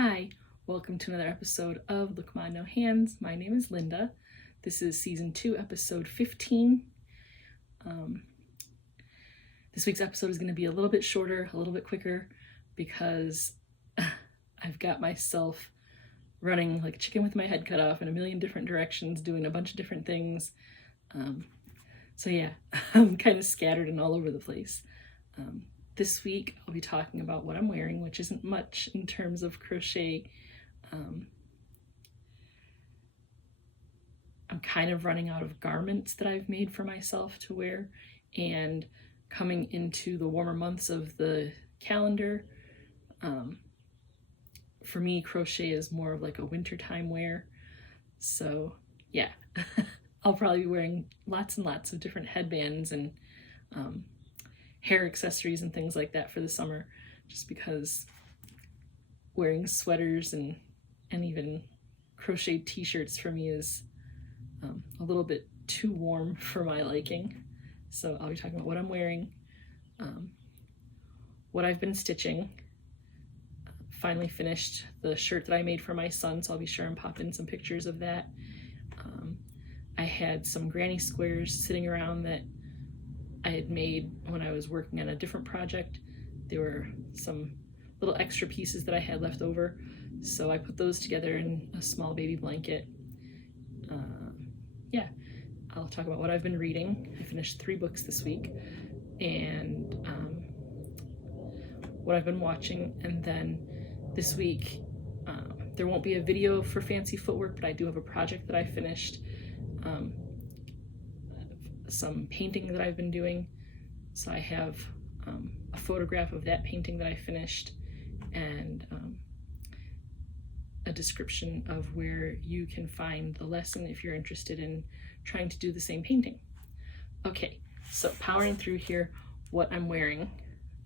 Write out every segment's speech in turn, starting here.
Hi, welcome to another episode of Look Ma No Hands. My name is Linda. This is season 2, episode 15. This week's episode is going to be a little bit shorter, a little bit quicker, because I've got myself running like a chicken with my head cut off in a million different directions, doing a bunch of different things. So yeah, I'm kind of scattered and all over the place. This week I'll be talking about what I'm wearing, which isn't much in terms of crochet. I'm kind of running out of garments that I've made for myself to wear, and coming into the warmer months of the calendar, for me crochet is more of like a wintertime wear. So yeah, I'll probably be wearing lots and lots of different headbands and hair accessories and things like that for the summer, just because wearing sweaters and even crocheted t-shirts for me is a little bit too warm for my liking. So I'll be talking about what I'm wearing, what I've been stitching. Finally finished the shirt that I made for my son, so I'll be sure and pop in some pictures of that. I had some granny squares sitting around that I had made when I was working on a different project. There were some little extra pieces that I had left over, so I put those together in a small baby blanket. Yeah, I'll talk about what I've been reading. I finished 3 books this week, and what I've been watching. And then this week there won't be a video for Fancy Footwork, but I do have a project that I finished, some painting that I've been doing. So I have a photograph of that painting that I finished, and a description of where you can find the lesson if you're interested in trying to do the same painting. Okay, so powering through here, what I'm wearing.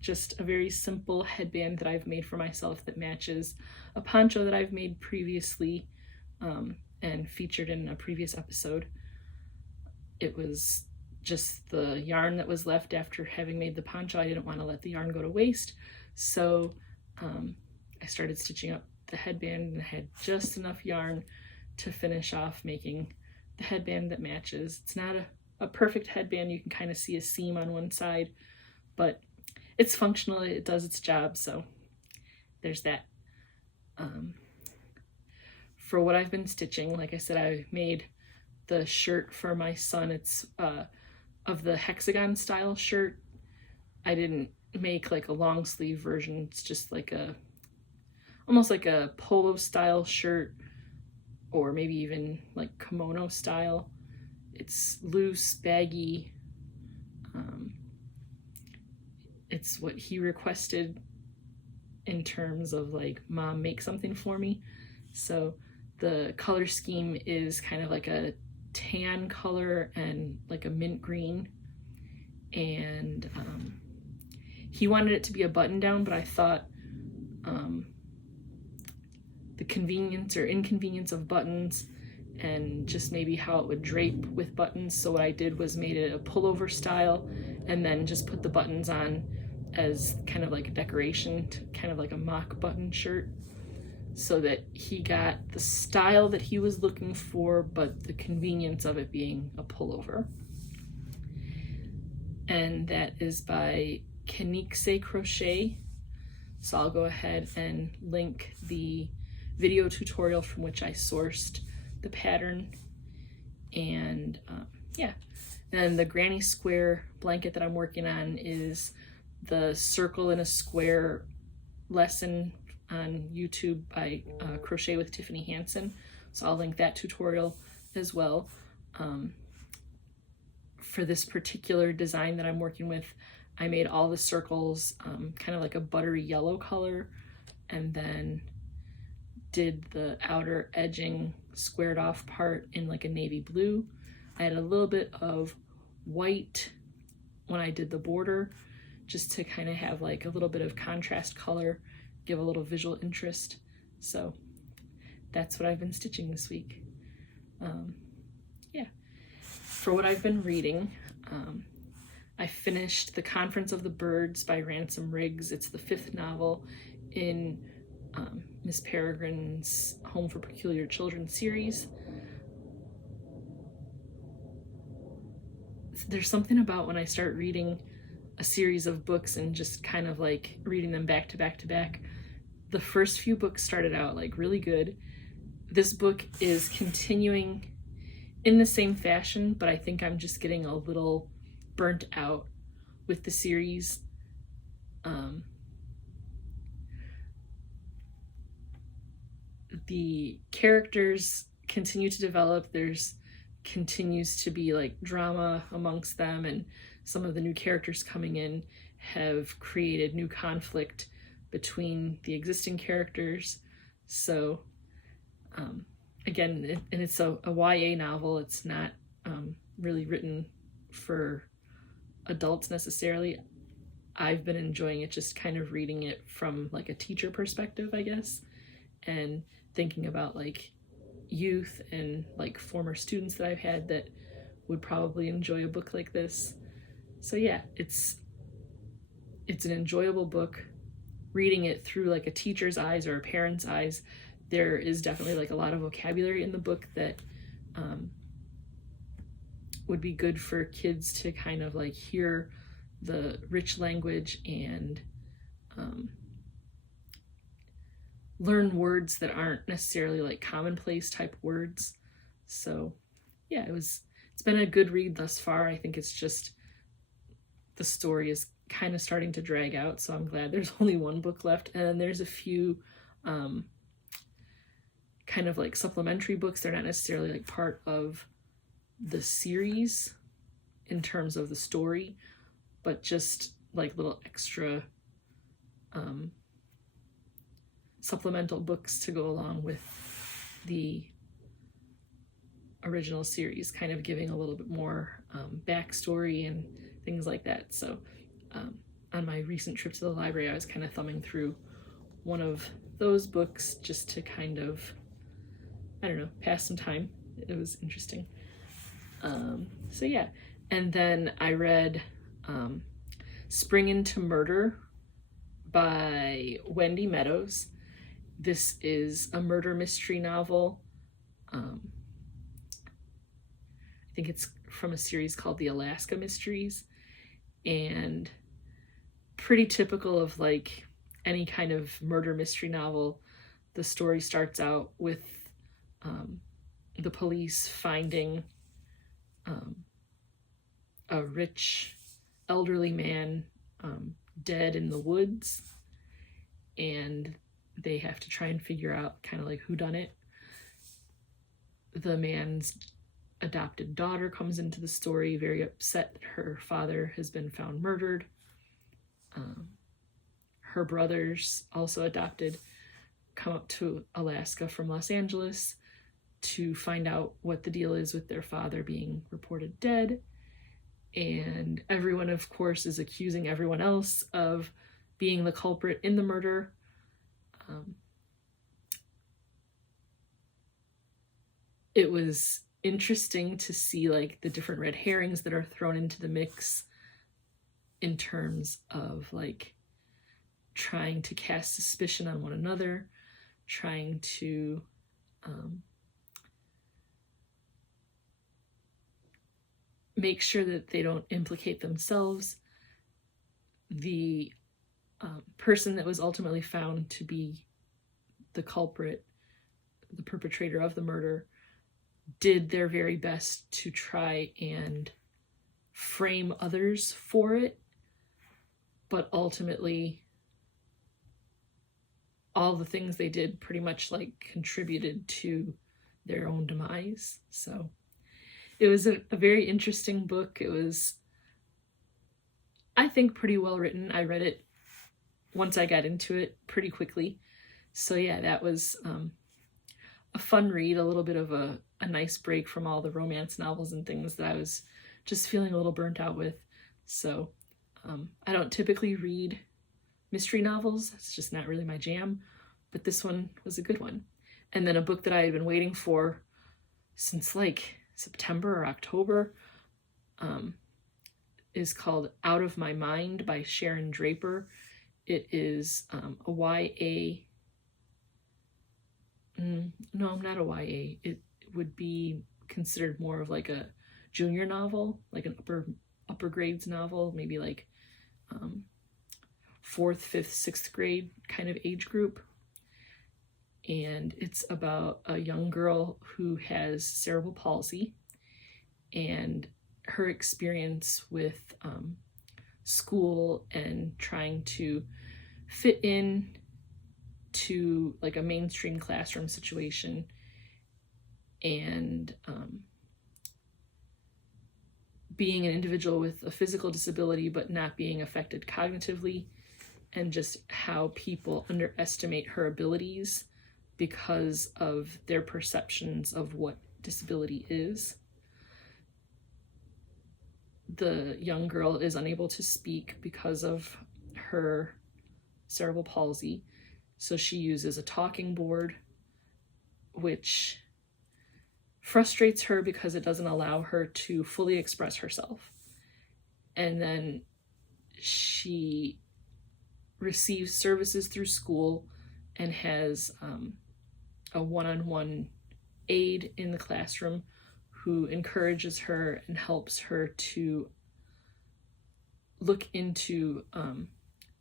Just a very simple headband that I've made for myself that matches a poncho that I've made previously and featured in a previous episode. It was just the yarn that was left after having made the poncho. I didn't want to let the yarn go to waste, so I started stitching up the headband, and I had just enough yarn to finish off making the headband that matches. It's not a perfect headband. You can kind of see a seam on one side, but it's functional, it does its job, so there's that. For what I've been stitching, like I said, I made the shirt for my son. It's of the hexagon style shirt. I didn't make like a long sleeve version. It's just like almost like a polo style shirt, or maybe even like kimono style. It's loose, baggy. It's what he requested in terms of like, Mom, make something for me. So the color scheme is kind of like a tan color and like a mint green, and he wanted it to be a button down, but I thought the convenience or inconvenience of buttons and just maybe how it would drape with buttons, so what I did was made it a pullover style and then just put the buttons on as kind of like a decoration, kind of like a mock button shirt, so that he got the style that he was looking for, but the convenience of it being a pullover. And that is by Canixe Crochet. So I'll go ahead and link the video tutorial from which I sourced the pattern. And yeah, and the granny square blanket that I'm working on is the circle in a square lesson on YouTube by Crochet with Tiffany Hansen. So I'll link that tutorial as well. For this particular design that I'm working with, I made all the circles kind of like a buttery yellow color, and then did the outer edging squared off part in like a navy blue. I had a little bit of white when I did the border, just to kind of have like a little bit of contrast color, give a little visual interest. So that's what I've been stitching this week. Yeah. For what I've been reading, I finished The Conference of the Birds by Ransom. It's the 5th novel in Miss Peregrine's Home for Peculiar Children series. There's something about when I start reading a series of books and just kind of like reading them back to back to back. The first few books started out like really good. This book is continuing in the same fashion, but I think I'm just getting a little burnt out with the series. The characters continue to develop. There's continues to be like drama amongst them, and some of the new characters coming in have created new conflict between the existing characters. So again, and it's a YA novel. It's not really written for adults necessarily. I've been enjoying it, just kind of reading it from like a teacher perspective, I guess, and thinking about like youth and like former students that I've had that would probably enjoy a book like this. So yeah, it's an enjoyable book. Reading it through like a teacher's eyes or a parent's eyes, there is definitely like a lot of vocabulary in the book that would be good for kids to kind of like hear the rich language and learn words that aren't necessarily like commonplace type words. So yeah, it's been a good read thus far. I think it's just the story is kind of starting to drag out, so I'm glad there's only one book left. And then there's a few kind of like supplementary books. They're not necessarily like part of the series in terms of the story, but just like little extra supplemental books to go along with the original series, kind of giving a little bit more backstory and things like that. So on my recent trip to the library, I was kind of thumbing through one of those books just to kind of, I don't know, pass some time. It was interesting. So yeah, and then I read Spring into Murder by Wendy Meadows. This is a murder mystery novel. I think it's from a series called The Alaska Mysteries, and pretty typical of like any kind of murder mystery novel. The story starts out with the police finding a rich elderly man dead in the woods, and they have to try and figure out kind of like who done it. The man's adopted daughter comes into the story, very upset that her father has been found murdered. Her brothers, also adopted, come up to Alaska from Los Angeles to find out what the deal is with their father being reported dead. And everyone, of course, is accusing everyone else of being the culprit in the murder. It was interesting to see like the different red herrings that are thrown into the mix in terms of like trying to cast suspicion on one another, trying to make sure that they don't implicate themselves. The person that was ultimately found to be the culprit, the perpetrator of the murder, did their very best to try and frame others for it, but ultimately all the things they did pretty much like contributed to their own demise. So it was a very interesting book. It was, I think, pretty well written. I read it once I got into it pretty quickly. So yeah, that was a fun read, a little bit of a nice break from all the romance novels and things that I was just feeling a little burnt out with. So I don't typically read mystery novels. It's just not really my jam, but this one was a good one. And then a book that I had been waiting for since like September or October is called Out of My Mind by Sharon Draper. It is a YA no, not a YA. It would be considered more of like a junior novel, like an upper grades novel, maybe like 4th, 5th, 6th grade kind of age group. And it's about a young girl who has cerebral palsy and her experience with school and trying to fit in to like a mainstream classroom situation, and being an individual with a physical disability but not being affected cognitively, and just how people underestimate her abilities because of their perceptions of what disability is. The young girl is unable to speak because of her cerebral palsy, so she uses a talking board, which frustrates her because it doesn't allow her to fully express herself. And then she receives services through school and has a one-on-one aide in the classroom who encourages her and helps her to look into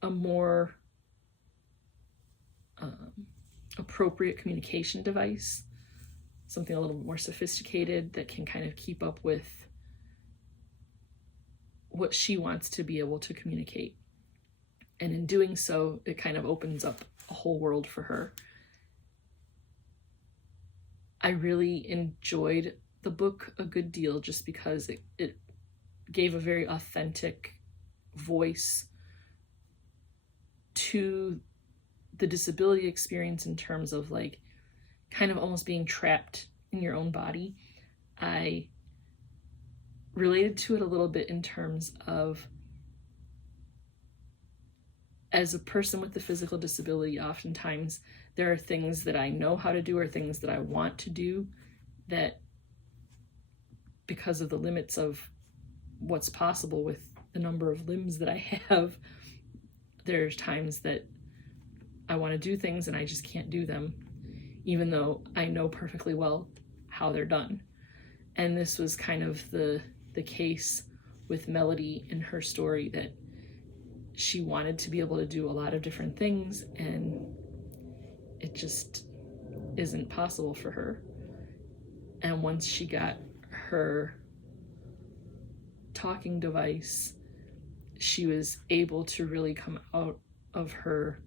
a more appropriate communication device, something a little more sophisticated that can kind of keep up with what she wants to be able to communicate. And in doing so, it kind of opens up a whole world for her. I really enjoyed the book a good deal just because it gave a very authentic voice to the disability experience in terms of like kind of almost being trapped in your own body. I related to it a little bit in terms of, as a person with a physical disability, oftentimes there are things that I know how to do or things that I want to do that, because of the limits of what's possible with the number of limbs that I have, there's times that I want to do things and I just can't do them, even though I know perfectly well how they're done. And this was kind of the case with Melody in her story, that she wanted to be able to do a lot of different things and it just isn't possible for her. And once she got her talking device, she was able to really come out of her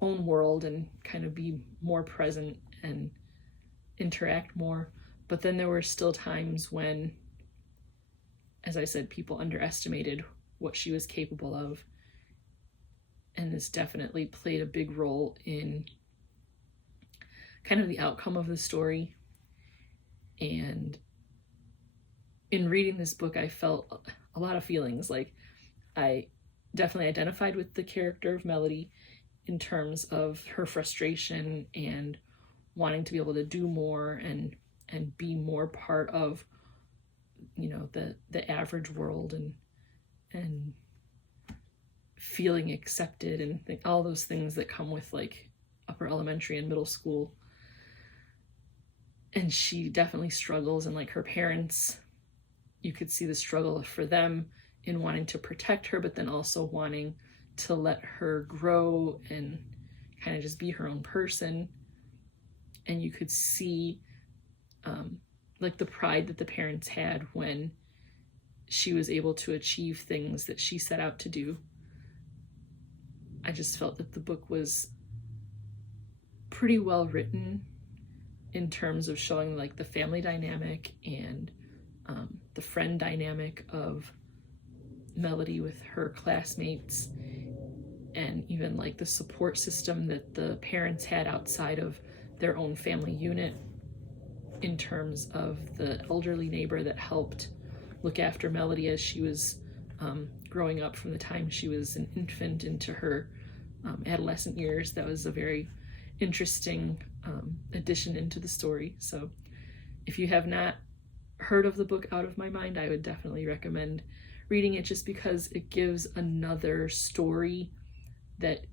own world and kind of be more present and interact more. But then there were still times when, as I said, people underestimated what she was capable of. And this definitely played a big role in kind of the outcome of the story. And in reading this book, I felt a lot of feelings. Like, I definitely identified with the character of Melody in terms of her frustration and wanting to be able to do more and be more part of, you know, the average world and feeling accepted and all those things that come with like upper elementary and middle school. And she definitely struggles, and like her parents, you could see the struggle for them in wanting to protect her, but then also wanting to let her grow and kind of just be her own person. And you could see like the pride that the parents had when she was able to achieve things that she set out to do. I just felt that the book was pretty well written in terms of showing like the family dynamic and the friend dynamic of Melody with her classmates, and even like the support system that the parents had outside of their own family unit, in terms of the elderly neighbor that helped look after Melody as she was growing up from the time she was an infant into her adolescent years. That was a very interesting addition into the story. So if you have not heard of the book Out of My Mind, I would definitely recommend reading it, just because it gives another story that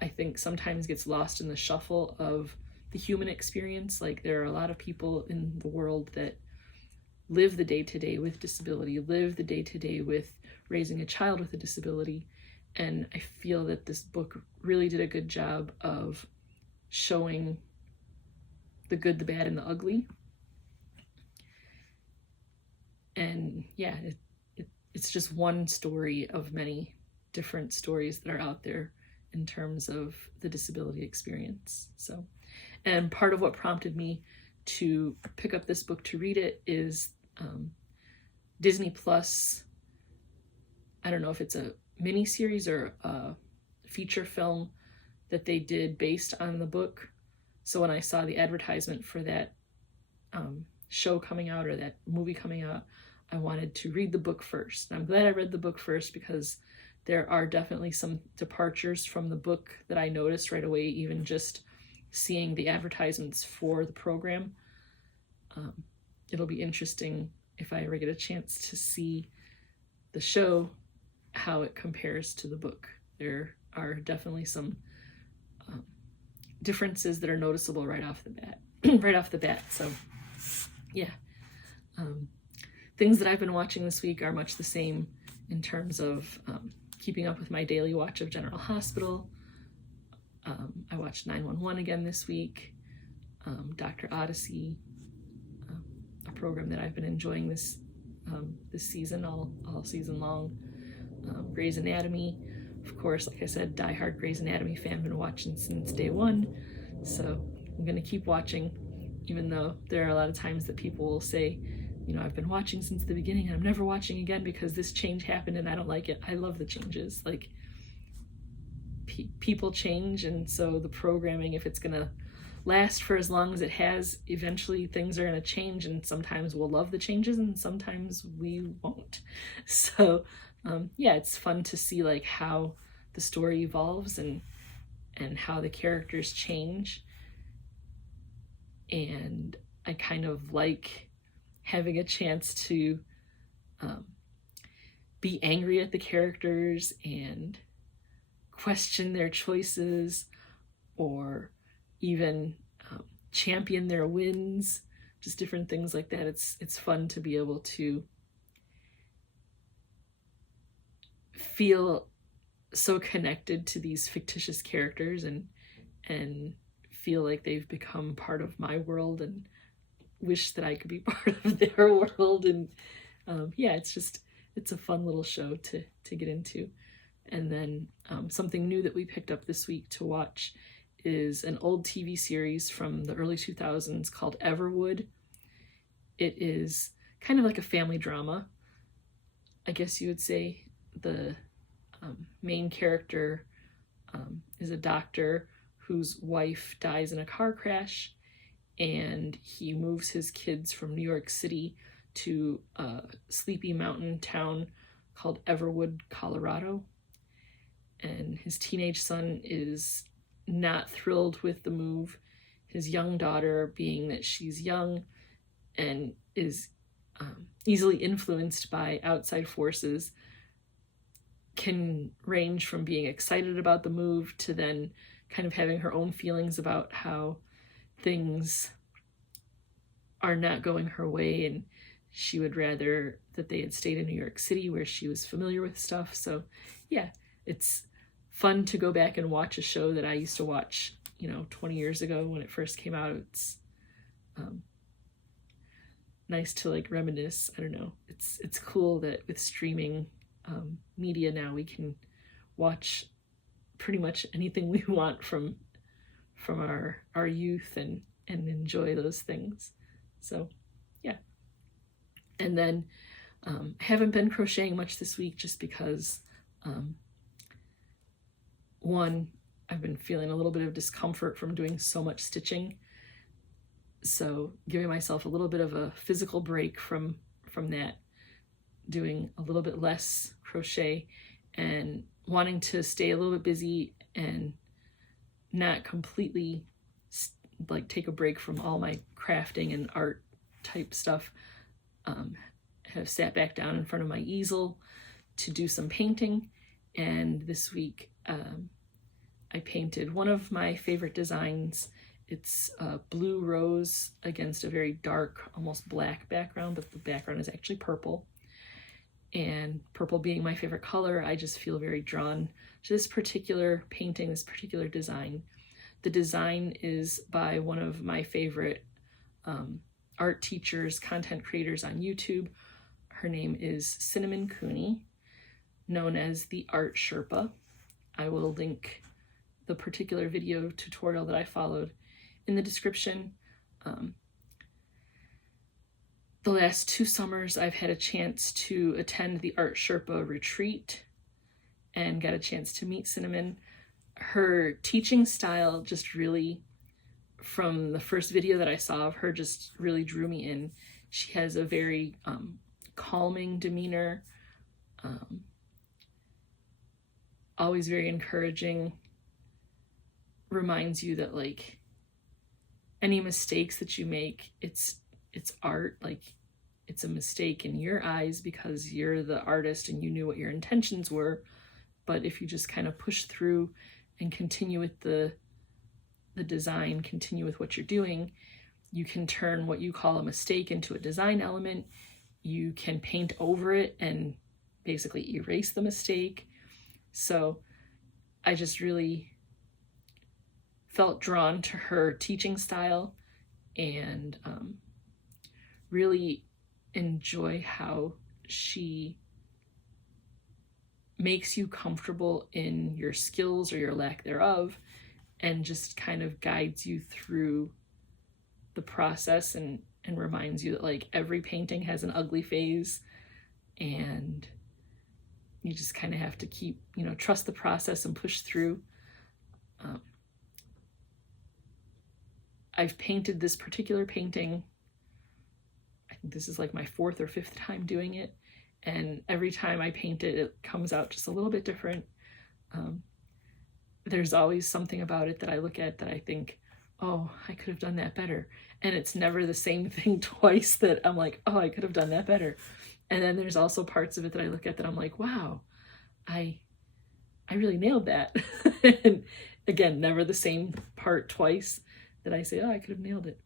I think sometimes gets lost in the shuffle of the human experience. Like, there are a lot of people in the world that live the day-to-day with disability, live the day-to-day with raising a child with a disability. And I feel that this book really did a good job of showing the good, the bad, and the ugly. And yeah, it's just one story of many different stories that are out there in terms of the disability experience. So, and part of what prompted me to pick up this book to read it is Disney Plus. I don't know if it's a mini series or a feature film that they did based on the book. So when I saw the advertisement for that show coming out, or that movie coming out, I wanted to read the book first. And I'm glad I read the book first, because there are definitely some departures from the book that I noticed right away, even just seeing the advertisements for the program. It'll be interesting if I ever get a chance to see the show, how it compares to the book. There are definitely some differences that are noticeable right off the bat. So yeah. Things that I've been watching this week are much the same in terms of keeping up with my daily watch of General Hospital. I watched 911 again this week. Dr. Odyssey, a program that I've been enjoying this season, all season long. Grey's Anatomy, of course, like I said, diehard Grey's Anatomy fan, been watching since day one. So I'm gonna keep watching, even though there are a lot of times that people will say, you know, I've been watching since the beginning and I'm never watching again because this change happened and I don't like it. I love the changes. Like, people change, and so the programming, if it's gonna last for as long as it has, eventually things are gonna change, and sometimes we'll love the changes and sometimes we won't. So yeah, it's fun to see like how the story evolves and how the characters change. And I kind of like having a chance to be angry at the characters and question their choices, or even champion their wins, just different things like that. It's fun to be able to feel so connected to these fictitious characters and feel like they've become part of my world, and wish that I could be part of their world. And yeah, it's a fun little show to get into. And then something new that we picked up this week to watch is an old TV series from the early 2000s called Everwood. It is kind of like a family drama, I guess you would say. The main character is a doctor whose wife dies in a car crash, and he moves his kids from New York City to a sleepy mountain town called Everwood, Colorado. And his teenage son is not thrilled with the move. His young daughter, being that she's young and is easily influenced by outside forces, can range from being excited about the move to then kind of having her own feelings about how things are not going her way, and she would rather that they had stayed in New York City where she was familiar with stuff. So yeah, it's fun to go back and watch a show that I used to watch, 20 years ago when it first came out. It's nice to like reminisce. I don't know. It's cool that with streaming media now we can watch pretty much anything we want from our youth and enjoy those things. So yeah. And then I haven't been crocheting much this week just because one, I've been feeling a little bit of discomfort from doing so much stitching. So giving myself a little bit of a physical break from that, doing a little bit less crochet and wanting to stay a little bit busy and not completely like take a break from all my crafting and art type stuff. Have sat back down in front of my easel to do some painting, and this week I painted one of my favorite designs, It's blue rose against a very dark, almost black background, but the background is actually purple. And purple being my favorite color, I just feel very drawn to this particular painting, this particular design. The design is by one of my favorite art teachers, content creators on YouTube. Her name is Cinnamon Cooney, known as the Art Sherpa. I will link the particular video tutorial that I followed in the description. The last 2 summers, I've had a chance to attend the Art Sherpa retreat and got a chance to meet Cinnamon. Her teaching style just really, from the first video that I saw of her, just really drew me in. She has a very calming demeanor, always very encouraging, reminds you that like any mistakes that you make, it's art. Like, it's a mistake in your eyes because you're the artist and you knew what your intentions were. But if you just kind of push through and continue with the design, continue with what you're doing, you can turn what you call a mistake into a design element. You can paint over it and basically erase the mistake. So I just really felt drawn to her teaching style and really enjoy how she makes you comfortable in your skills or your lack thereof, and just kind of guides you through the process and reminds you that like every painting has an ugly phase, and you just kind of have to keep, trust the process and push through. I've painted this particular painting, I think this is like my 4th or 5th time doing it, and every time I paint it, it comes out just a little bit different. There's always something about it that I look at that I think, oh, I could have done that better. And it's never the same thing twice that I'm like, oh, I could have done that better. And then there's also parts of it that I look at that I'm like, wow, I really nailed that. And again, never the same part twice that I say, oh, I could have nailed it.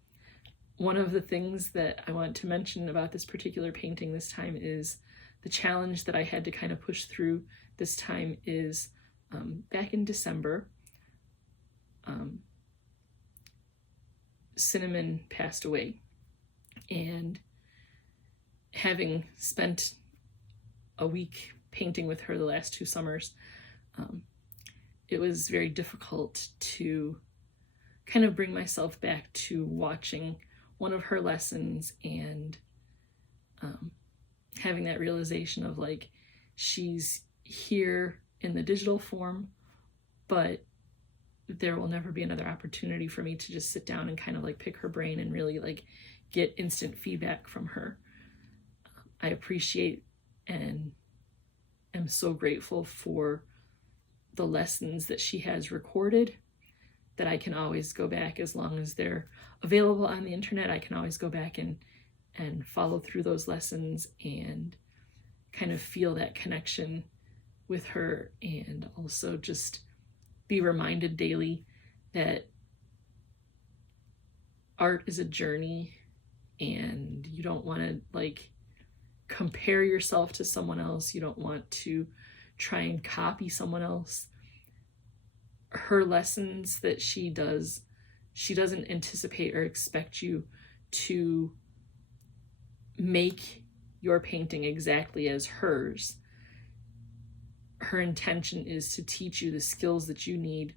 One of the things that I want to mention about this particular painting this time is the challenge that I had to kind of push through this time is back in December, Cinnamon passed away, and having spent a week painting with her the last 2 summers, it was very difficult to kind of bring myself back to watching one of her lessons and having that realization of like, she's here in the digital form, but there will never be another opportunity for me to just sit down and kind of like pick her brain and really like get instant feedback from her. I appreciate and am so grateful for the lessons that she has recorded, that I can always go back, as long as they're available on the internet, I can always go back and follow through those lessons and kind of feel that connection with her, and also just be reminded daily that art is a journey, and you don't want to like compare yourself to someone else. You don't want to try and copy someone else. Her lessons that she does, she doesn't anticipate or expect you to make your painting exactly as hers. Her intention is to teach you the skills that you need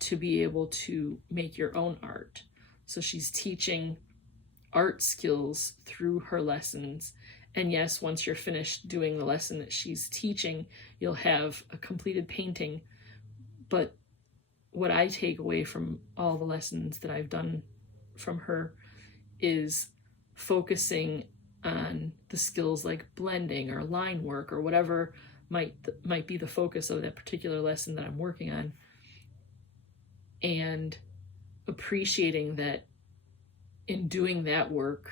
to be able to make your own art. So she's teaching art skills through her lessons. And yes, once you're finished doing the lesson that she's teaching, you'll have a completed painting. But what I take away from all the lessons that I've done from her is focusing on the skills like blending or line work or whatever might be the focus of that particular lesson that I'm working on, and appreciating that in doing that work,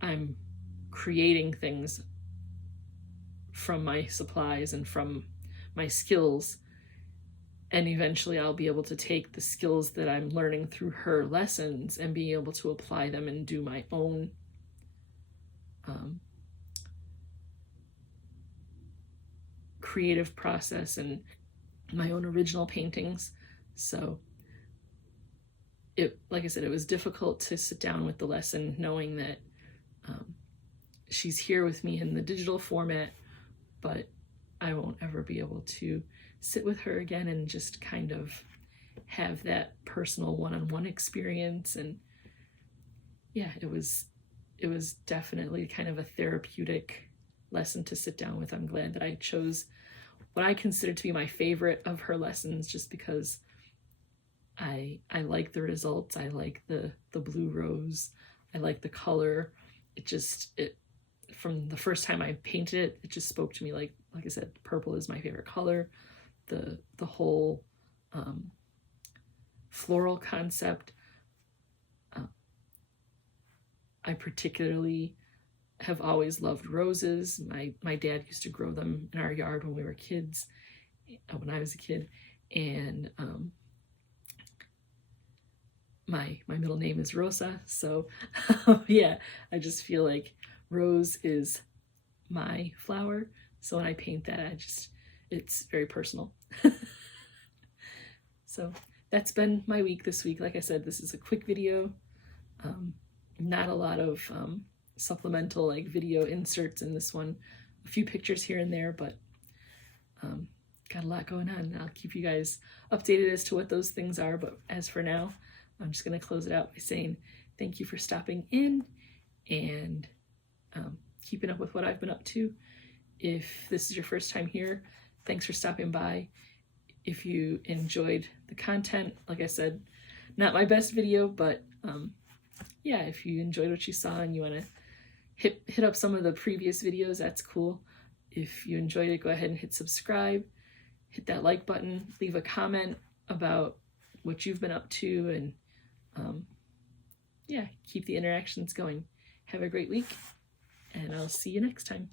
I'm creating things from my supplies and from my skills And eventually I'll be able to take the skills that I'm learning through her lessons and be able to apply them and do my own creative process and my own original paintings. So like I said, it was difficult to sit down with the lesson knowing that she's here with me in the digital format, but I won't ever be able to sit with her again and just kind of have that personal one-on-one experience. And yeah, it was definitely kind of a therapeutic lesson to sit down with. I'm glad that I chose what I consider to be my favorite of her lessons, just because I like the results. I like the blue rose. I like the color. It from the first time I painted it, it just spoke to me. Like I said, purple is my favorite color. The whole floral concept. I particularly have always loved roses. My dad used to grow them in our yard when we were kids, when I was a kid, and my middle name is Rosa, so yeah, I just feel like rose is my flower. So when I paint that, it's very personal. So that's been my week this week. Like I said, this is a quick video, not a lot of supplemental like video inserts in this one, a few pictures here and there, but got a lot going on. I'll keep you guys updated as to what those things are, but as for now, I'm just going to close it out by saying thank you for stopping in and keeping up with what I've been up to. If this is your first time here, thanks for stopping by. If you enjoyed the content, like I said, not my best video, but yeah, if you enjoyed what you saw and you want to hit up some of the previous videos, that's cool. If you enjoyed it, go ahead and hit subscribe, hit that like button, leave a comment about what you've been up to, and yeah, keep the interactions going. Have a great week, and I'll see you next time.